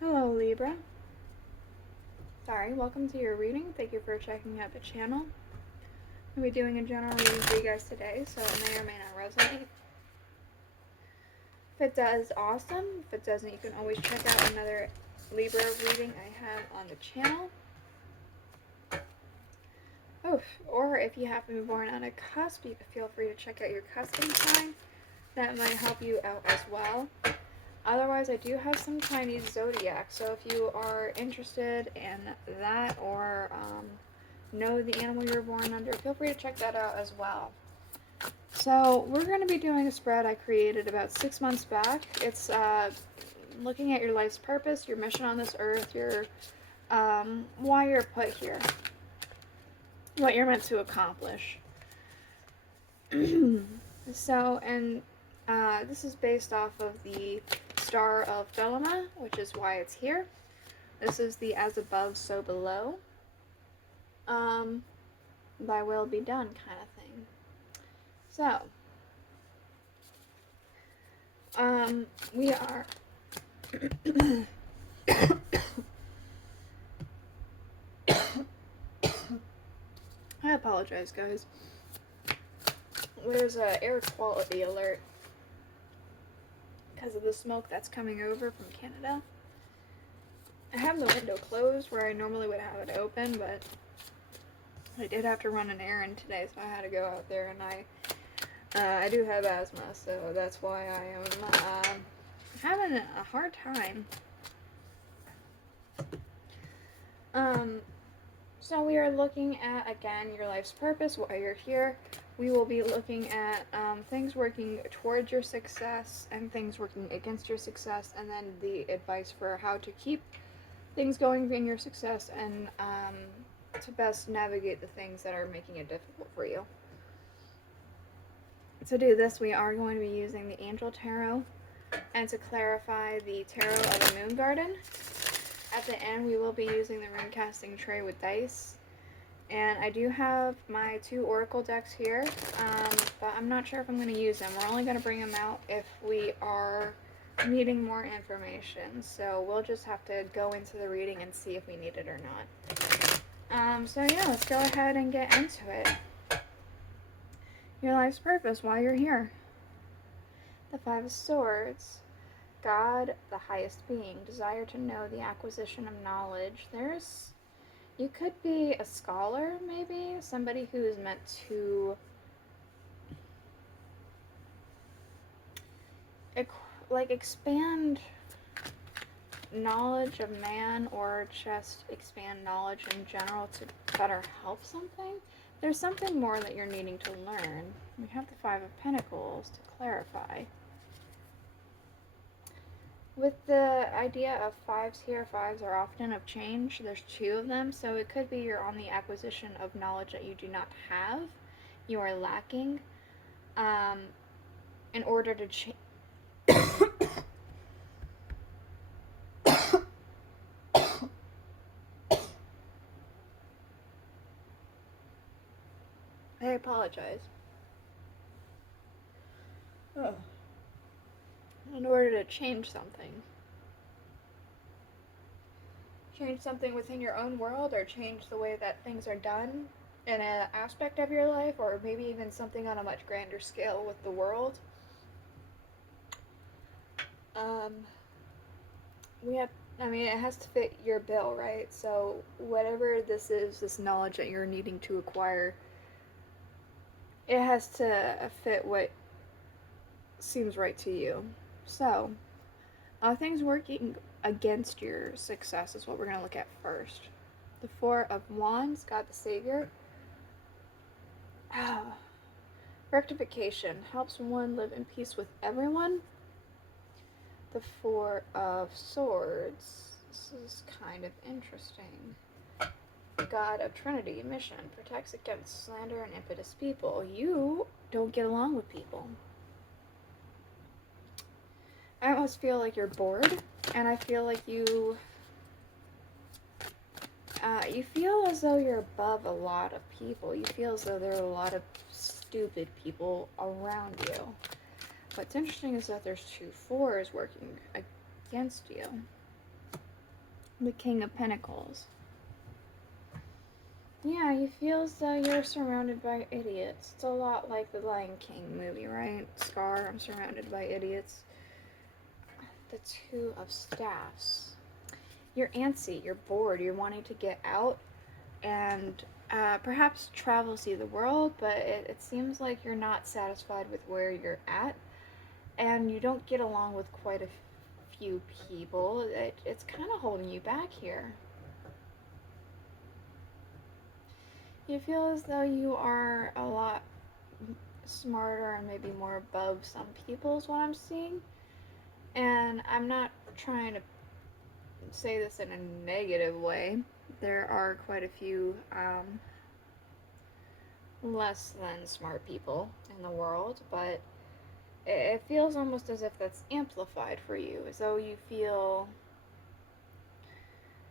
Hello Libra. Sorry, welcome to your reading. Thank you for checking out the channel. I'll be doing a general reading for you guys today, so it may or may not resonate. If it does, awesome. If it doesn't, you can always check out another Libra reading I have on the channel. Oh, or if you happen to be born on a cusp, you can feel free to check out your cusping sign. That might help you out as well. Otherwise, I do have some Chinese zodiac, so if you are interested in that or know the animal you were born under, feel free to check that out as well. So we're going to be doing a spread I created about 6 months back. It's looking at your life's purpose, your mission on this earth, your why you're put here, what you're meant to accomplish. So, and this is based off of the Star of Thelema, which is why it's here. This is the as above, so below. Thy will be done kind of thing. So, we are I apologize, guys. There's a air quality alert because of the smoke that's coming over from Canada. I have the window closed where I normally would have it open, but I did have to run an errand today, so I had to go out there, and I do have asthma, so that's why I am having a hard time. So we are looking at, again, your life's purpose, why you're here. We will be looking at things working towards your success and things working against your success, and then the advice for how to keep things going in your success and to best navigate the things that are making it difficult for you. To do this, we are going to be using the Angel Tarot, and to clarify, the Tarot of the Moon Garden. At the end, we will be using the rune casting tray with dice. And I do have my 2 oracle decks here, but I'm not sure if I'm going to use them. We're only going to bring them out if we are needing more information. So we'll just have to go into the reading and see if we need it or not. So yeah, let's go ahead and get into it. Your life's purpose, why you're here. The 5 of Swords. God, the highest being, desire to know, the acquisition of knowledge. You could be a scholar, maybe, somebody who is meant to expand knowledge of man, or just expand knowledge in general to better help something. There's something more that you're needing to learn. We have the 5 of Pentacles to clarify. With the idea of 5s here, 5s are often of change. There's 2 of them, so it could be you're on the acquisition of knowledge that you do not have. You are lacking in order to change. I apologize. Oh. In order to change something. Change something within your own world, or change the way that things are done in an aspect of your life, or maybe even something on a much grander scale with the world. It has to fit your bill, right? So whatever this is, this knowledge that you're needing to acquire, it has to fit what seems right to you. So, things working against your success is what we're going to look at first. The 4 of Wands, God the Savior. Rectification helps one live in peace with everyone. The 4 of Swords. This is kind of interesting. God of Trinity, mission, protects against slander and impetuous people. You don't get along with people. I almost feel like you're bored, and I feel like you feel as though you're above a lot of people. You feel as though there are a lot of stupid people around you. What's interesting is that there's 2 4s working against you. the King of Pentacles. Yeah, you feel as though you're surrounded by idiots. It's a lot like the Lion King movie, right? Scar, I'm surrounded by idiots. The Two of Staffs. You're antsy, you're bored, you're wanting to get out and perhaps travel, see the world, but it seems like you're not satisfied with where you're at, and you don't get along with quite a few people. It's kind of holding you back here. You feel as though you are a lot smarter and maybe more above some people is what I'm seeing. And I'm not trying to say this in a negative way. There are quite a few less than smart people in the world, but it feels almost as if that's amplified for you, as though you feel.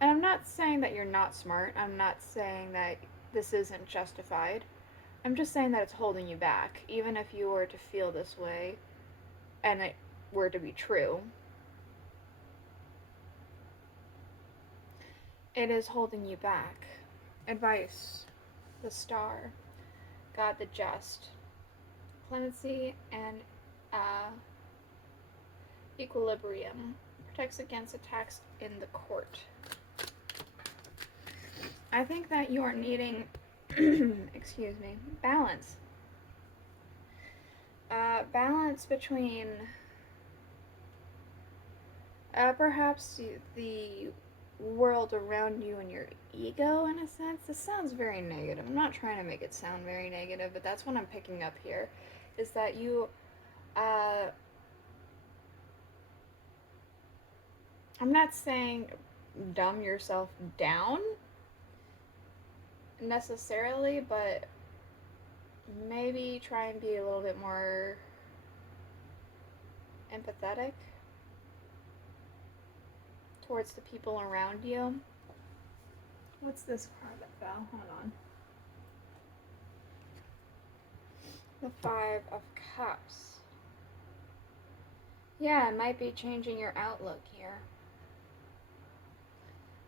And I'm not saying that you're not smart, I'm not saying that this isn't justified. I'm just saying that it's holding you back, even if you were to feel this way and it were to be true. It is holding you back. Advice, the Star, God the Just, clemency, and equilibrium. Protects against attacks in the court. I think that you are needing, excuse me, balance. Balance between perhaps the world around you and your ego, in a sense. This sounds very negative. I'm not trying to make it sound very negative, but that's what I'm picking up here, is that you, I'm not saying dumb yourself down necessarily, but maybe try and be a little bit more empathetic towards the people around you. What's this card that fell? Hold on. The Five of Cups. Yeah, it might be changing your outlook here.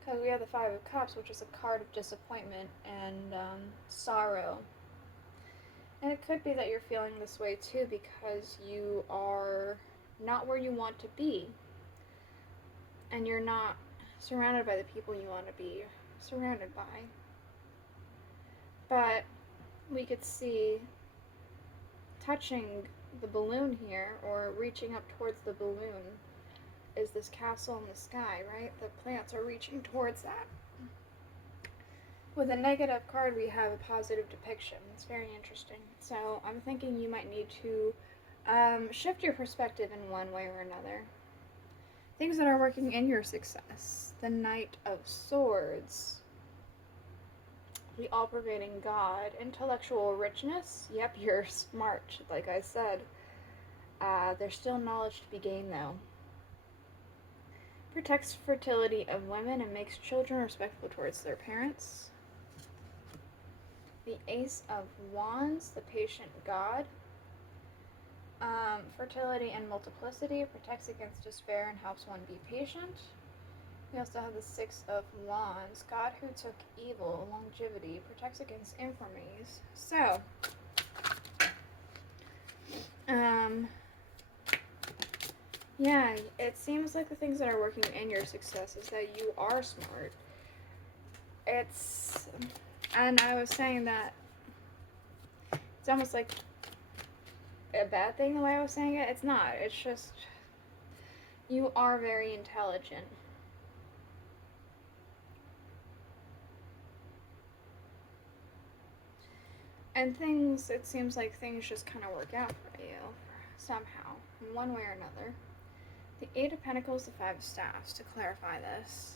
Because we have the Five of Cups, which is a card of disappointment and sorrow. And it could be that you're feeling this way too because you are not where you want to be. And you're not surrounded by the people you want to be surrounded by. But we could see touching the balloon here, or reaching up towards the balloon, is this castle in the sky, right? The plants are reaching towards that. With a negative card, we have a positive depiction. It's very interesting. So I'm thinking you might need to shift your perspective in one way or another. Things that are working in your success. The Knight of Swords. The all-pervading God. Intellectual richness. Yep, you're smart, like I said. There's still knowledge to be gained, though. Protects fertility of women and makes children respectful towards their parents. The Ace of Wands, the patient God. Fertility and multiplicity, protects against despair and helps one be patient. We also have the Six of Wands, God who took evil, longevity, protects against infirmities. So, yeah, it seems like the things that are working in your success is that you are smart. And I was saying that it's almost like a bad thing the way I was saying it. It's not. It's just you are very intelligent. And it seems like things just kind of work out for you somehow, in one way or another. The Eight of Pentacles, the Five of Staffs, to clarify this.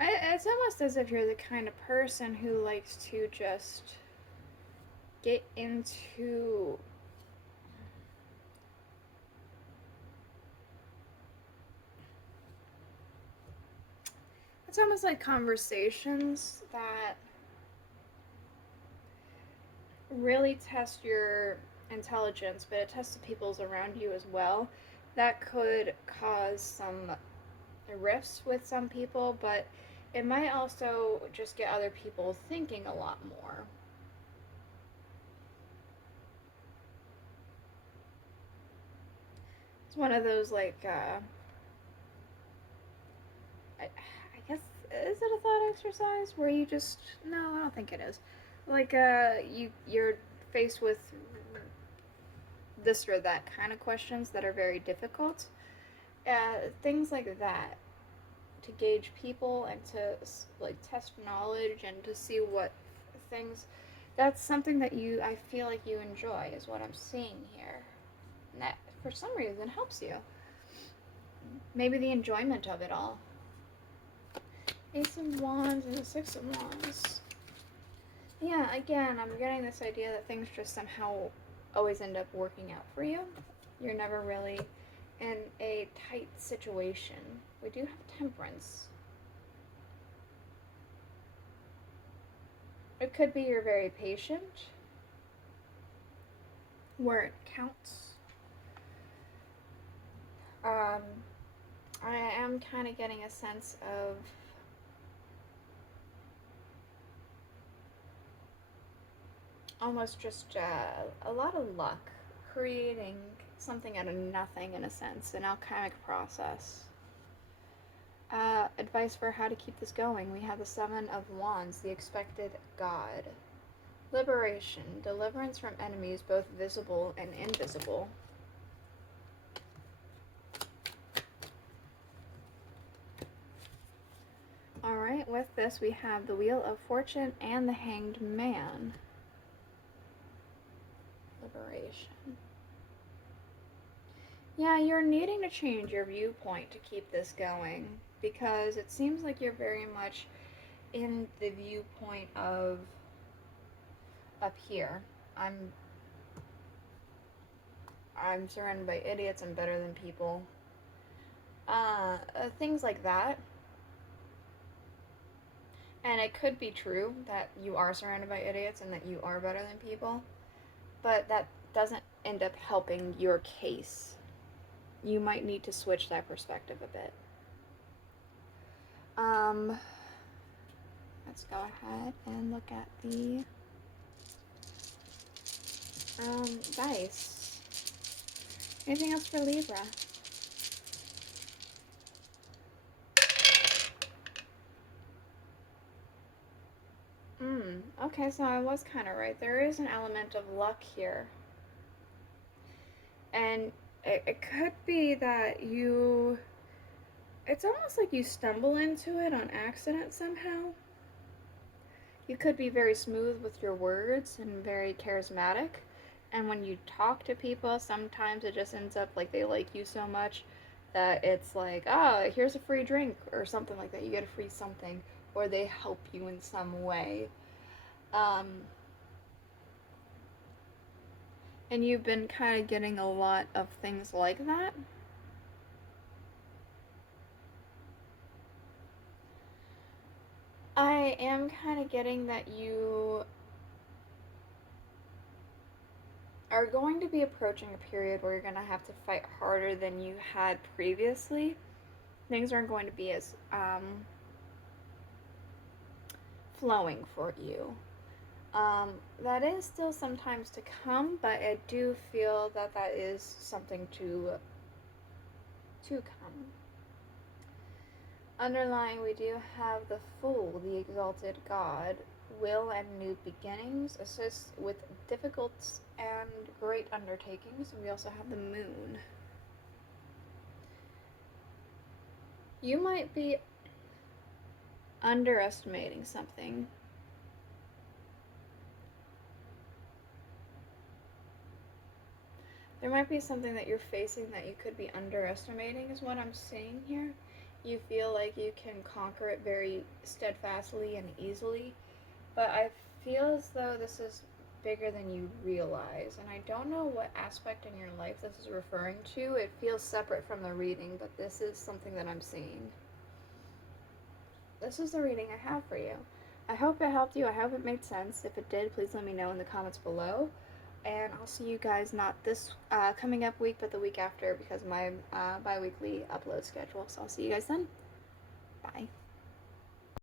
It's almost as if you're the kind of person who likes to just get into it's almost like conversations that really test your intelligence, but it tests the peoples around you as well. That could cause some rifts with some people, but it might also just get other people thinking a lot more. It's one of those, like, I guess, is it a thought exercise where you just, no, I don't think it is. Like, you're faced with this or that kind of questions that are very difficult. Things like that, to gauge people and to, like, test knowledge and to see what things, that's something that I feel like you enjoy, is what I'm seeing here. And that, for some reason, helps you. Maybe the enjoyment of it all. Ace of Wands and the Six of Wands. Yeah, again, I'm getting this idea that things just somehow always end up working out for you. You're never really in a tight situation. We do have Temperance. It could be you're very patient, where it counts. I am kind of getting a sense of almost just a lot of luck, creating something out of nothing, in a sense, an alchemic process. Advice for how to keep this going. We have the Seven of Wands, the expected God. Liberation, deliverance from enemies, both visible and invisible. Alright, with this we have the Wheel of Fortune and the Hanged Man. Liberation. Yeah, you're needing to change your viewpoint to keep this going, because it seems like you're very much in the viewpoint of up here. I'm surrounded by idiots, I'm better than people. Things like that. And it could be true that you are surrounded by idiots and that you are better than people, but that doesn't end up helping your case. You might need to switch that perspective a bit. Let's go ahead and look at the dice. Anything else for Libra? Okay, so I was kind of right. There is an element of luck here. And it could be that it's almost like you stumble into it on accident somehow. You could be very smooth with your words and very charismatic. And when you talk to people, sometimes it just ends up like they like you so much that it's like, oh, here's a free drink or something like that. You get a free something, or they help you in some way. And you've been kind of getting a lot of things like that. I am kind of getting that you are going to be approaching a period where you're going to have to fight harder than you had previously. Things aren't going to be as flowing for you. That is still sometimes to come, but I do feel that that is something to come. Underlying, we do have the Fool, the exalted God. Will and new beginnings, assist with difficult and great undertakings. And we also have the Moon. You might be underestimating something. There might be something that you're facing that you could be underestimating, is what I'm seeing here. You feel like you can conquer it very steadfastly and easily, but I feel as though this is bigger than you realize, and I don't know what aspect in your life this is referring to. It feels separate from the reading, but this is something that I'm seeing. This is the reading I have for you. I hope it helped you. I hope it made sense. If it did, please let me know in the comments below, and I'll see you guys not this coming up week, but the week after because of my bi-weekly upload schedule. So I'll see you guys then. Bye.